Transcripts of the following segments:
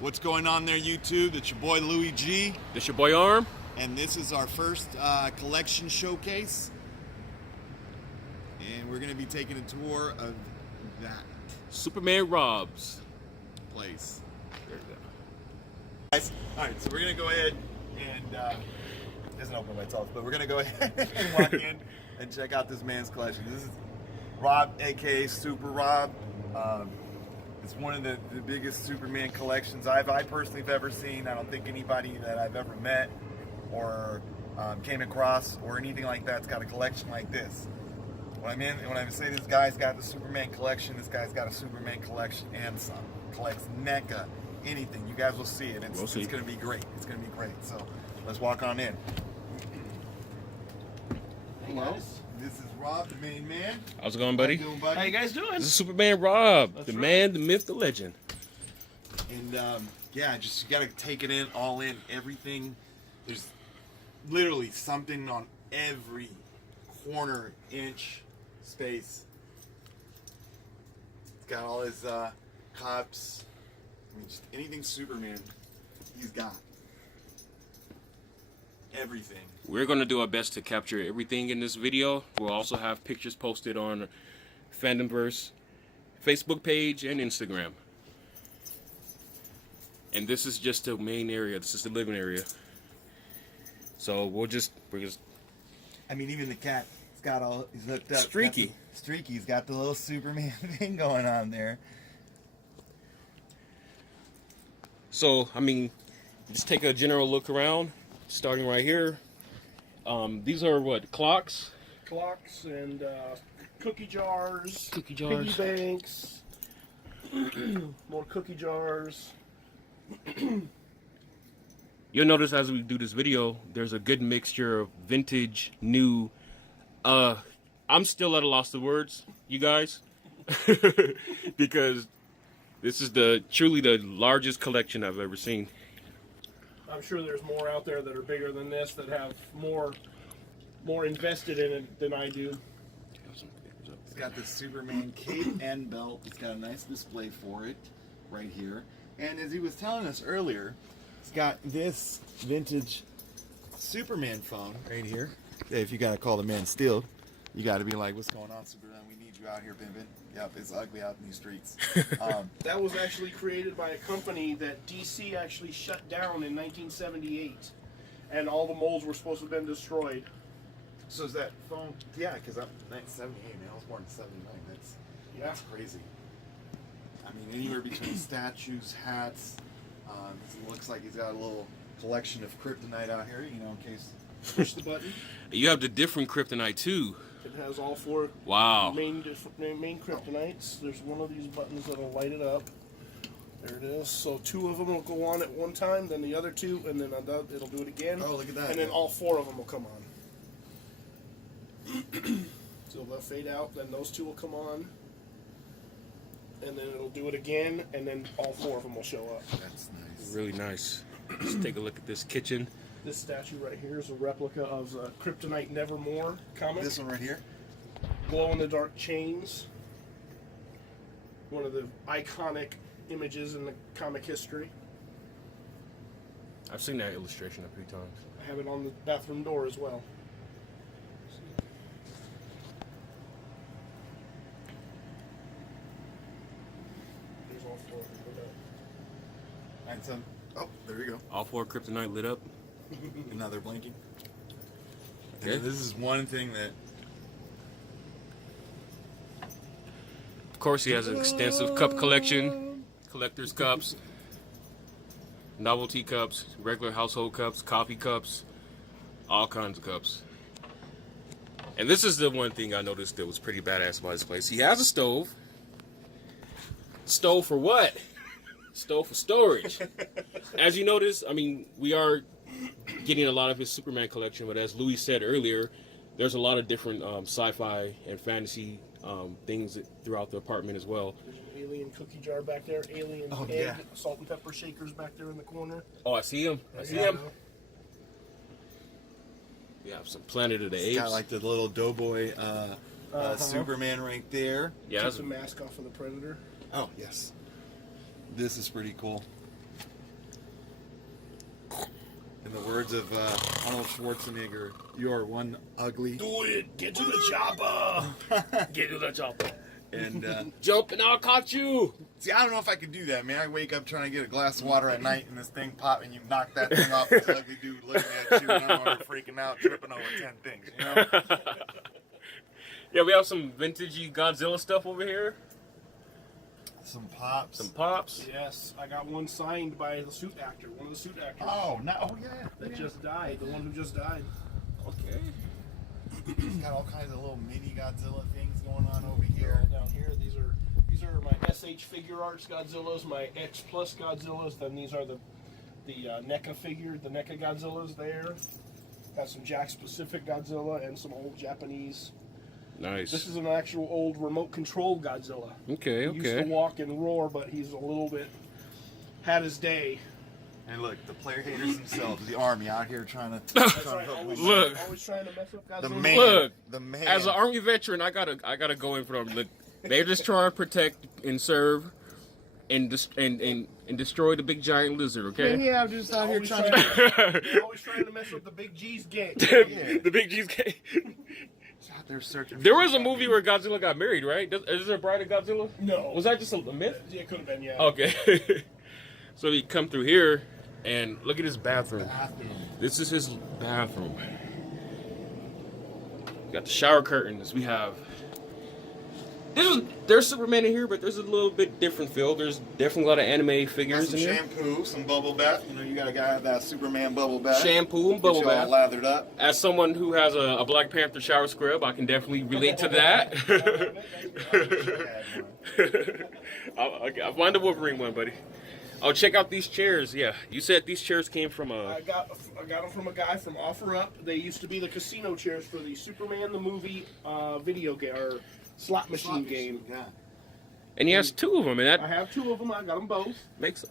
What's going on there, YouTube? It's your boy Louis G. This your boy Arm. And this is our first collection showcase. And we're going to be taking a tour of that Superman Rob's place. There you go. Guys, alright, so we're going to go ahead and, it doesn't open by itself, but we're going to go ahead and walk in and check out this man's collection. This is Rob, aka Super Rob. It's one of the biggest Superman collections I personally have ever seen. I don't think anybody that I've ever met or came across or anything like that's got a collection like this. When I say this guy's got the Superman collection, this guy's got a Superman collection and some. Collects NECA, anything. You guys will see it. It's going to be great. It's going to be great. So let's walk on in. Hey guys. This is Rob, the main man. How's it going, buddy? How you doing, buddy? How you guys doing? This is Superman Rob, That's the right. man, the myth, the legend. And yeah, just you gotta take it in, all in, everything. There's literally something on every corner inch space. It's got all his cops. I mean, just anything Superman, he's got. Everything. We're going to do our best to capture everything in this video. We'll also have pictures posted on FandomVerse Facebook page and Instagram. And this is just the main area. This is the living area. So we're just I mean, even the cat, he's hooked up. Streaky. Streaky's got the little Superman thing going on there. So, I mean, just take a general look around, starting right here. These are what, clocks? Clocks and cookie jars. Cookie jars. Piggy banks. More cookie jars. You'll notice as we do this video, there's a good mixture of vintage, new. I'm still at a loss of words, you guys, because this is truly the largest collection I've ever seen. I'm sure there's more out there that are bigger than this that have more invested in it than I do. It's got the Superman cape and belt. It's got a nice display for it right here. And as he was telling us earlier, it's got this vintage Superman phone right here. If you got to call the man Steel, you got to be like, what's going on, Superman? We need you out here, pimpin'. Yep, it's ugly out in these streets. That was actually created by a company that DC actually shut down in 1978. And all the molds were supposed to have been destroyed. So is that phone? Yeah, because I'm 1978, man. I was born in 79. That's crazy. I mean, anywhere between statues, hats. It looks like he's got a little collection of kryptonite out here, you know, in case. Push the button. You have the different kryptonite too. It has all four Wow. main kryptonites. There's one of these buttons that'll light it up. There it is. So two of them will go on at one time, then the other two, and then it'll do it again. Oh, look at that. And then all four of them will come on. So they'll fade out, then those two will come on. And then it'll do it again, and then all four of them will show up. That's nice. Really nice. Let's take a look at this kitchen. This statue right here is a replica of the Kryptonite Nevermore comic. This one right here? Glow-in-the-dark chains. One of the iconic images in the comic history. I've seen that illustration a few times. I have it on the bathroom door as well. There's all four of them lit up. And some. Oh, there you go. All four kryptonite lit up. And now they're blinking. Okay. And this is one thing that. Of course, he has an extensive cup collection, collector's cups, novelty cups, regular household cups, coffee cups, all kinds of cups. And this is the one thing I noticed that was pretty badass about this place. He has a stove. Stove for what? Stove for storage. As you notice, I mean, we are getting a lot of his Superman collection, but as Louis said earlier, there's a lot of different sci-fi and fantasy things throughout the apartment as well. There's an alien cookie jar back there, alien egg, salt and pepper shakers back there in the corner. Oh, I see him. I see him. We have some Planet of the Apes. Got like the little doughboy Superman right there. Yeah, Takes the mask off of the Predator. Oh, yes. This is pretty cool. In the words of Arnold Schwarzenegger, you are one ugly. Do it. Get to the chopper. Get to the chopper. And Jump and I'll catch you. see, I don't know if I could do that, man. I wake up trying to get a glass of water at night, and this thing pop, and you knock that thing off. This ugly dude looking at you, and I'm already freaking out, tripping over 10 things. You know? Yeah, we have some vintagey Godzilla stuff over here. Some pops. Some pops. Yes, I got one signed by the suit actor. One of the suit actors. Oh, no. Oh, yeah. That just died. The one who just died. Okay. He's got all kinds of little mini Godzilla things going on over here. Down here, these are my SH Figure Arts Godzillas, my X Plus Godzillas. Then these are the NECA figure, the NECA Godzillas there. Got some Jack Specific Godzilla and some old Japanese. Nice. This is an actual old remote control Godzilla. Okay, He used to okay. walk and roar, but he's a little bit had his day. And look, the player haters themselves, the army out here trying to That's right, always, Look. always trying to mess up Godzilla. The man. Look, The man. As an army veteran, I gotta go in for them. Look, they're just trying to protect and serve and destroy the big giant lizard. Okay. Yeah, I'm just out here Always trying trying to. They're always trying to mess up the Big G's gang. The big G's. Out there searching. There was a movie where Godzilla got married, right? Is there a Bride of Godzilla? No. Was that just a myth? Yeah, it could have been, yeah. Okay. So we come through here and look at his bathroom. This is his bathroom. Got the shower curtains. We have. There's Superman in here, but there's a little bit different feel. There's definitely a lot of anime Got figures some in here. shampoo, some bubble bath. You know, you gotta have that Superman bubble bath. Shampoo and Get bubble you all bath. lathered up. As someone who has a Black Panther shower scrub, I can definitely relate to that. I'll find a Wolverine one, buddy. Oh, check out these chairs. Yeah, you said these chairs came from a. I got them from a guy from OfferUp. They used to be the casino chairs for the Superman the movie video game or slot machine game. Yeah. And he has two of them, and I that have two of them. I got them both. makes.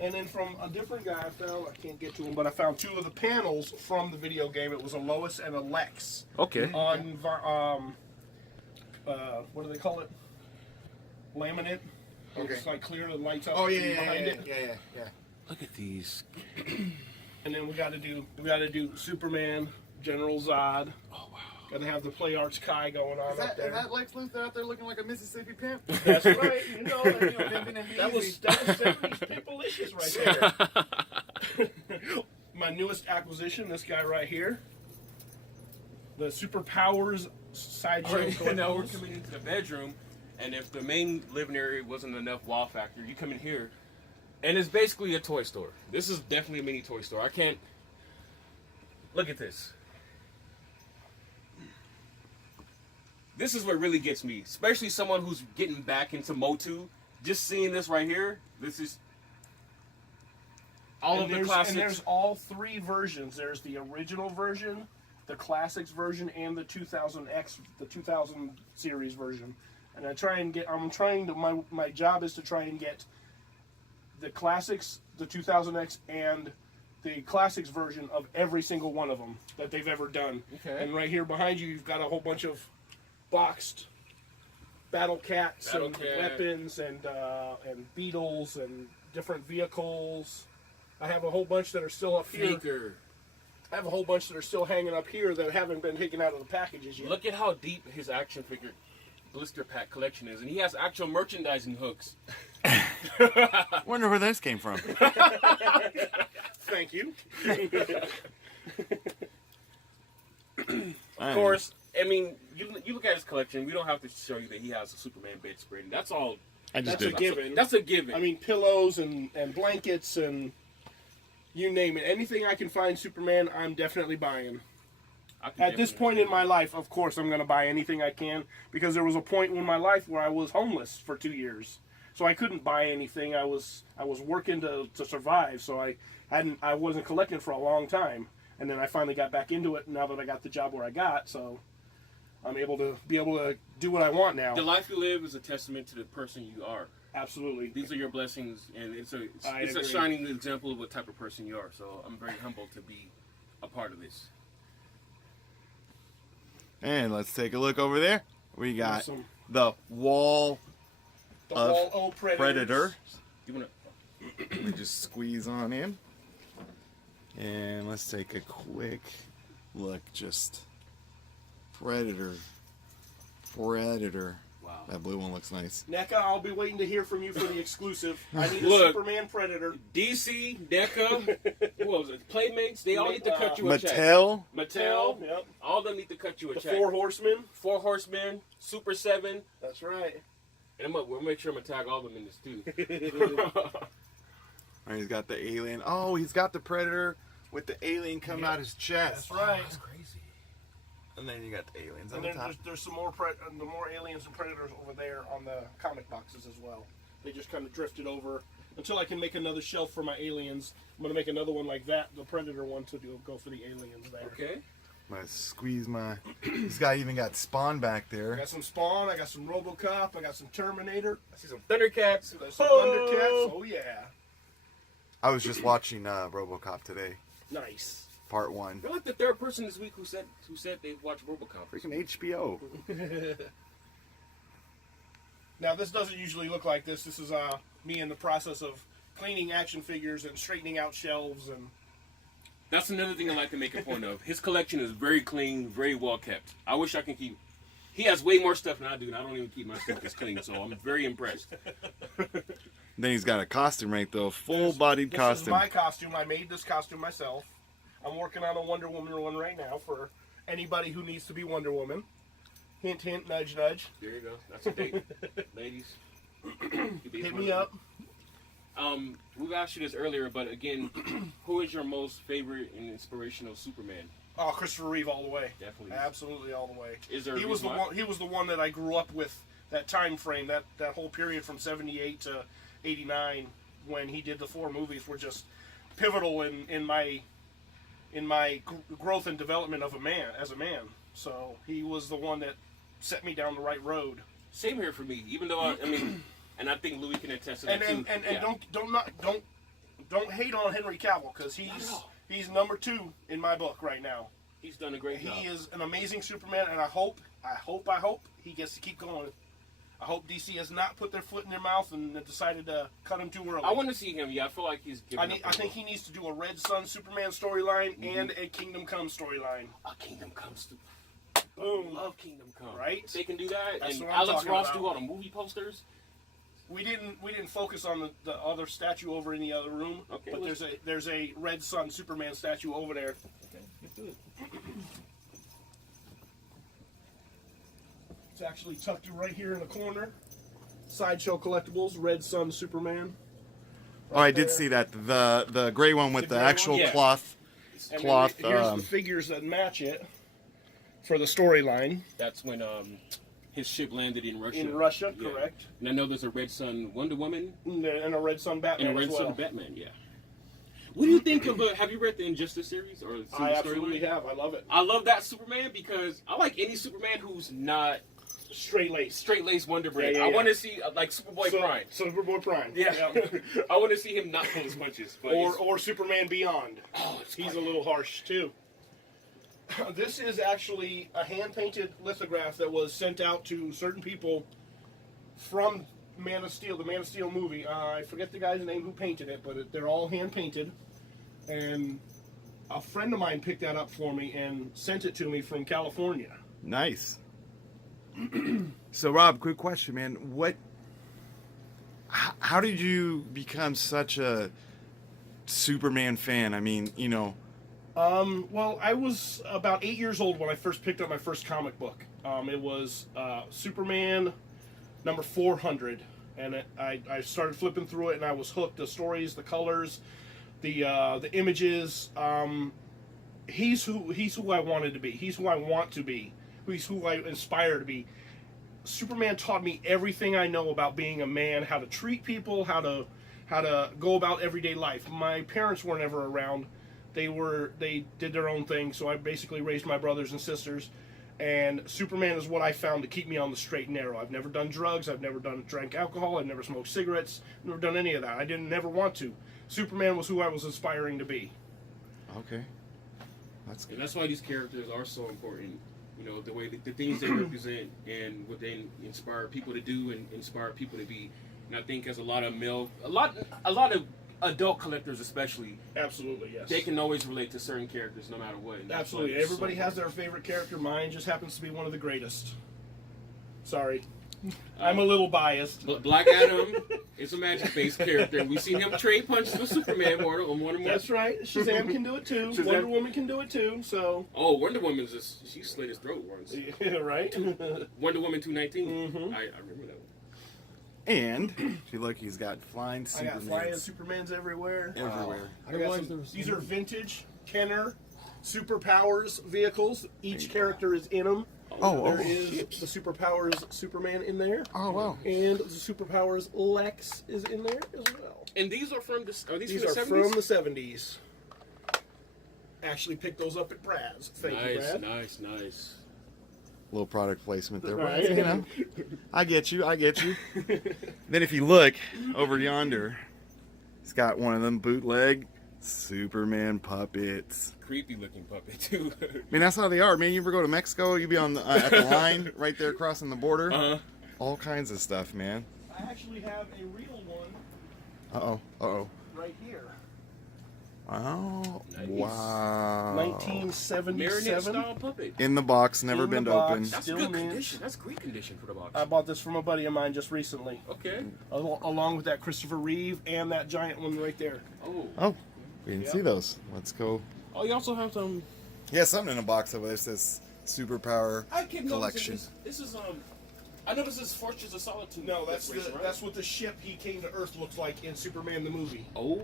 And then from a different guy I found, I can't get to them, but I found two of the panels from the video game. It was a Lois and a Lex Okay. on what do they call it? Laminate. Okay. It's like clear the lights up Oh yeah, behind it. yeah. Look at these. And then we got to do Superman, General Zod. Oh wow! Got to have the Play Arts Kai going on up there. Is that Lex Luthor out there looking like a Mississippi pimp? That's right. You know, pimping and that was easy. 70s Pimplicious right there. My newest acquisition, this guy right here. The Superpowers sideshow. Alright, now we're coming into the bedroom, and if the main living area wasn't enough wow factor, you come in here, and it's basically a toy store. This is definitely a mini toy store. I can't. Look at this. This is what really gets me, especially someone who's getting back into motu. Just seeing this right here, this is all of the classics. And there's all three versions. There's the original version, the classics version, and the 2000X, the 2000 series version. And my job is to try and get the classics, the 2000X, and the classics version of every single one of them that they've ever done. Okay. And right here behind you, you've got a whole bunch of boxed battle cats and weapons and beetles and different vehicles. I have a whole bunch that are still up here. Sneaker. I have a whole bunch that are still hanging up here that haven't been taken out of the packages yet. Look at how deep his action figure blister pack collection is, and he has actual merchandising hooks. Wonder where this came from. Thank you. Of course, I mean, you look at his collection. We don't have to show you that he has a Superman bedspread. That's all. That's a given. That's a given. I mean, pillows and blankets and you name it. Anything I can find Superman, I'm definitely buying. At this point in my life, of course, I'm going to buy anything I can because there was a point in my life where I was homeless for 2 years, so I couldn't buy anything. I was working to survive, so I wasn't collecting for a long time, and then I finally got back into it. Now that I got the job where I got, so I'm able to do what I want now. The life you live is a testament to the person you are. Absolutely. These are your blessings, and it's a agree. shining example of what type of person you are. So I'm very humbled to be a part of this. And let's take a look over there. We got Awesome. the wall The of Wall O Predator. Predator. You wanna? We just squeeze on in. And let's take a quick look. Just Predator. Wow. That blue one looks nice. NECA, I'll be waiting to hear from you for the exclusive. I need a Look. Superman Predator. DC, NECA, who was it? Playmates, they all need to cut you a check. Mattel. Mattel, Yep. all of them need to cut you a The check. Four Horsemen. Four Horsemen, Super 7, That's right. and we'll make sure I'm going to tag all of them in this too. And he's got the alien. Oh, he's got the Predator with the alien coming out his chest. That's right. That's crazy. And then you got the aliens on And the then top. there's some more the more aliens and predators over there on the comic boxes as well. They just kind of drifted over until I can make another shelf for my aliens. I'm gonna make another one like that, the predator one, to go for the aliens there. Okay. I'm gonna squeeze my. This guy even got Spawn back I there. got some Spawn. I got some RoboCop. I got some Terminator. I see some Thundercats. There's some Thundercats. Oh yeah. I was just watching RoboCop today, Nice. part 1. You're like the third person this week who said they watched RoboCop. Freaking HBO. Now this doesn't usually look like this. This is me in the process of cleaning action figures and straightening out shelves and. That's another thing I like to make a point of. His collection is very clean, very well kept. I wish I could keep. He has way more stuff than I do, and I don't even keep my stuff this clean. So I'm very impressed. Then he's got a costume right though, full-bodied This costume. is my costume. I made this costume myself. I'm working on a Wonder Woman one right now for anybody who needs to be Wonder Woman. Hint, hint, nudge, nudge. There you go. That's a date, ladies. Hit me up. We've asked you this earlier, but again, who is your most favorite and inspirational Superman? Oh, Christopher Reeve all the way. Definitely. Absolutely all the way. Is there a He was the reason why? one. He was the one that I grew up with. That time frame, that whole period from '78 to '89, when he did the 4 movies, were just pivotal in my growth and development of as a man. So he was the one that set me down the right road. Same here for me. Even though I mean, and I think Louis can attest to that And too. yeah. don't hate on Henry Cavill, because he's number 2 in my book right now. He's done a great job. He is an amazing Superman, and I hope he gets to keep going. I hope DC has not put their foot in their mouth and decided to cut him too early. I want to see him. Yeah, I feel like he's giving up. I think he needs to do a Red Sun Superman storyline and a Kingdom Come storyline. A Kingdom Comes to. Boom. Love Kingdom Come. Right? If they can do that, That's and what I'm Alex talking Ross about. do all the movie posters. We didn't focus on the other statue over in the other room, Okay, but there's a Red Sun Superman statue over there. Okay, let's do it. It's actually tucked right here in the corner. Sideshow Collectibles, Red Sun Superman. Oh, I did see that. The gray one with The the gray actual one? Yeah. cloth. And Cloth, then here's the figures that match it for the storyline. That's when his ship landed in Russia. In Russia, Yeah. correct. And I know there's a Red Sun Wonder Woman And a Red Sun Batman and a Red as well. Sun Batman. Yeah. What do you think of? Have you read the Injustice series or the I absolutely have. I love it. I love that Superman because I like any Superman who's not Straight lace. straight-laced Wonder Bread. Yeah, I yeah. want to see like Superboy Prime. Superboy Prime. Yeah, I want to see him not pull his punches. But Or Superman Beyond. it's He's quite- a little harsh too. This is actually a hand-painted lithograph that was sent out to certain people from Man of Steel, the Man of Steel movie. I forget the guy's name who painted it, but they're all hand-painted. And a friend of mine picked that up for me and sent it to me from California. Nice. So, Rob, quick question, man. How did you become such a Superman fan? I mean, you know. Well, I was about 8 years old when I first picked up my first comic book. It was Superman number 400, and I started flipping through it, and I was hooked. The stories, the colors, the images. He's who I wanted to be. He's who I want to be. He's who I aspire to be. Superman taught me everything I know about being a man, how to treat people, how to go about everyday life. My parents were never around. They did their own thing, so I basically raised my brothers and sisters. And Superman is what I found to keep me on the straight and narrow. I've never done drugs. I've never drank alcohol. I've never smoked cigarettes. Never done any of that. I didn't never want to. Superman was who I was aspiring to be. Okay. That's good. And that's why these characters are so important. You know, the way the things they represent and what they inspire people to do and inspire people to be. And I think as a lot of adult collectors especially, Absolutely, yes. they can always relate to certain characters no matter what. And that's Absolutely. why it's Everybody so has their favorite character. Mine just happens to be one of the greatest. Sorry. I'm a little biased. But Black Adam is a magic-based character. We've seen him trade punches with Superman more than That's right. Shazam can do it too. Shazam. Wonder Woman can do it too. So. Oh, Wonder Woman's just, she slit his throat once. Yeah, right. Wonder Woman 219. Mhm. I remember that one. And if you look, he's got flying I got flying Supermans Supermans everywhere. everywhere. I got some, these are vintage Kenner superpowers vehicles. Each character is in them. There is the Superpowers Superman in there. Oh wow! And the Superpowers Lex is in there as well. And these are from the. Are these These from are the 70s? from the 70s. Actually picked those up at Brad's. Thank you, Nice, Brad. nice. Little product placement there, Right. but, you know. I get you. Then if you look over yonder, he's got one of them bootleg Superman puppets. Creepy looking puppet too. I mean, that's how they are, man. You ever go to Mexico? You be on the, at the line right there crossing the border. Uh-huh. All kinds of stuff, man. I actually have a real one right here. Oh, Nice. wow. 1977. Marionette style puppet. In the box, never In the been box. opened. That's Still good mint. condition. That's great condition for the box. I bought this from a buddy of mine just recently, Okay. along with that Christopher Reeve and that giant one right there. Oh. Oh, we didn't Yep. see those. Let's go. Oh, you also have some. Yeah, something in a box over there says Superpower I keep Collection. noticing this is I know this is Fortress of Solitude. No, that's decoration, right? that's what the ship he came to Earth looks like in Superman the movie. Oh.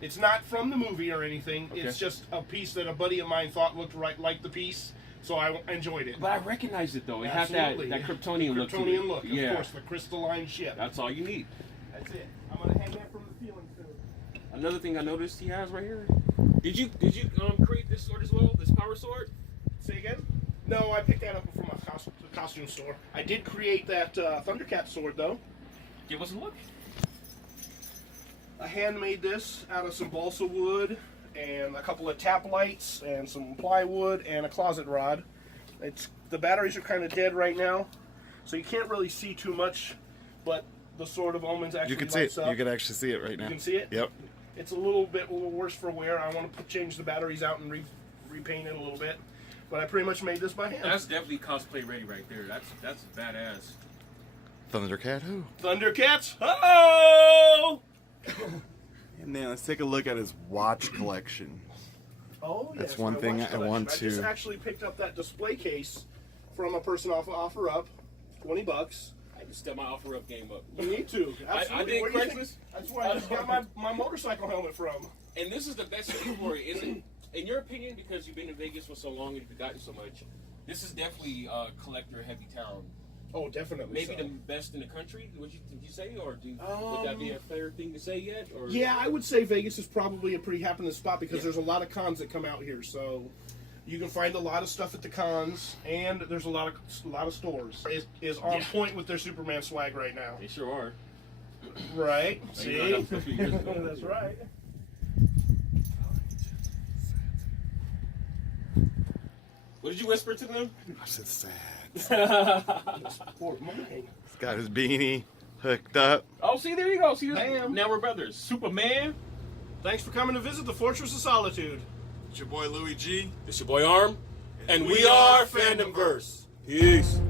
It's not from the movie or anything. Okay. It's just a piece that a buddy of mine thought looked right like the piece, so I enjoyed it. But I recognized it though. It had Absolutely. that Kryptonian look to it. Kryptonian look, Yeah. of course, the crystalline ship. That's all you need. That's it. I'm gonna hang that from the ceiling soon. Another thing I noticed he has right here. Did you create this sword as well? This power sword? Say again? No, I picked that up from a costume store. I did create that Thundercat sword though. Give us a look. I handmade this out of some balsa wood and a couple of tap lights and some plywood and a closet rod. The batteries are kind of dead right now, so you can't really see too much, but the Sword of Omens actually You can see lights it. up. You can actually see it right now. You can see it? Yep. It's a little worse for wear. I want to change the batteries out and repaint it a little bit, but I pretty much made this by hand. That's definitely cosplay ready right there. That's badass. Thundercat who? Thundercats! Oh! And then let's take a look at his watch collection. Oh, yes. That's one my thing watch I collection. want I just to- actually picked up that display case from a person off OfferUp, $20. I can step my offer up game up. You need to. I Absolutely. did Where do you think- Craigslist. That's where I just got my motorcycle helmet from. And this is the best inventory, isn't? In your opinion, because you've been in Vegas for so long and you've gotten so much, this is definitely a collector-heavy town. Oh, definitely. Maybe so. the best in the country. Would you say, or would that be a fair thing to say yet? Or Yeah, I would say Vegas is probably a pretty happening spot because Yeah. there's a lot of cons that come out here. So you can find a lot of stuff at the cons, and there's a lot of stores. Is on Yeah. point with their Superman swag right now. They sure are. Right? You See, know, that's a few years ago. that's right. What did you whisper to them? I said sad. Poor mine. He's got his beanie hooked up. Oh, see, there you go. See, Bam. now we're brothers. Superman. Thanks for coming to visit the Fortress of Solitude. It's your boy Louis G. It's your boy Arm, and we are FandomVerse. Peace.